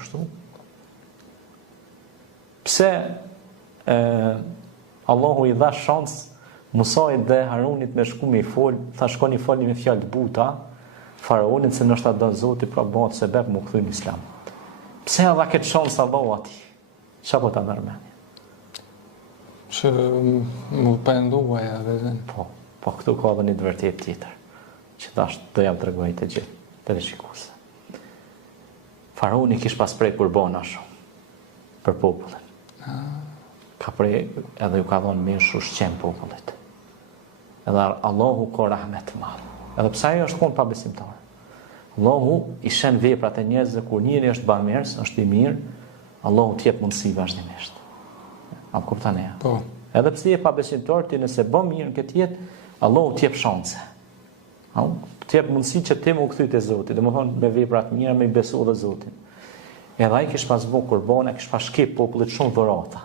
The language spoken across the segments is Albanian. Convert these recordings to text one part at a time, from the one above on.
Kështu. Pse Allahu i dha shans Musait dhe Harunit me shku me i fol, tha shkoni folni me fjalë të buta faraonit se nështë do Zoti pra bëhet sebeb mu kthy në Islam. Pse dha këtë shans Allahu atij? Çfarë po ta merr mendje? Që më penduaja vetën. Po këtu ka edhe një të vërtet tjetër, që tash do jam tregoj të gjithë, të shikuese. Faraoni kish pas prej qurbana shumë për popullin. Ka prej edhe ju ka dhënë mirë ushqim popullit. Edhe Allahu ka rahmet të madh. Edhe pse ajo është kon pa besimtar. Allahu i shen veprat e njerëzve kur njëri është bamirës, është i mirë, Allahu të jep mundësi vazhdimisht. A më kuptoni? Po. Edhe pse je pa besimtar ti nëse bën mirë në këtë jetë, Allahu të jep shanse. Të jep mundësi që ti më u kthy te Zoti, domethënë me vepra të mira, me besu dhe Zotin. Edhe ai kish pas bën qurbana, kish pas shkip popullit shumë dhurata.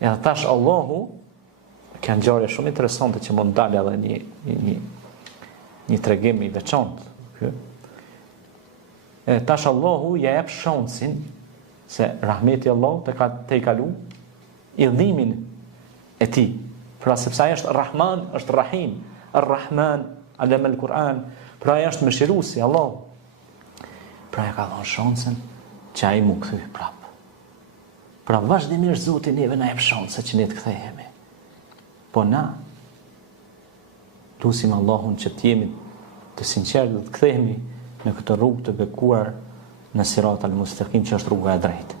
Edhe tash Allahu ka ngjarje shumë interesante që mund dalë edhe një tregim i veçantë. Tash Allahu ja jep shansin se rahmeti Allahu të i kalu idhimin e tij. Pra sepse ai është Rahman, është Rahim, Ar-Rahman, alem el-Quran, pra ai është mëshiruesi Allahu. Pra ja ka dhënë shansen që ai mu kthy prap. Pra vazhdimisht Zoti neve na jep shanse që ne të kthehemi. Po na lutim Allahun që të jemi të sinqertë dhe të kthehemi në këtë rrugë të bekuar në Sirat al-Mustaqim që është rruga e drejtë.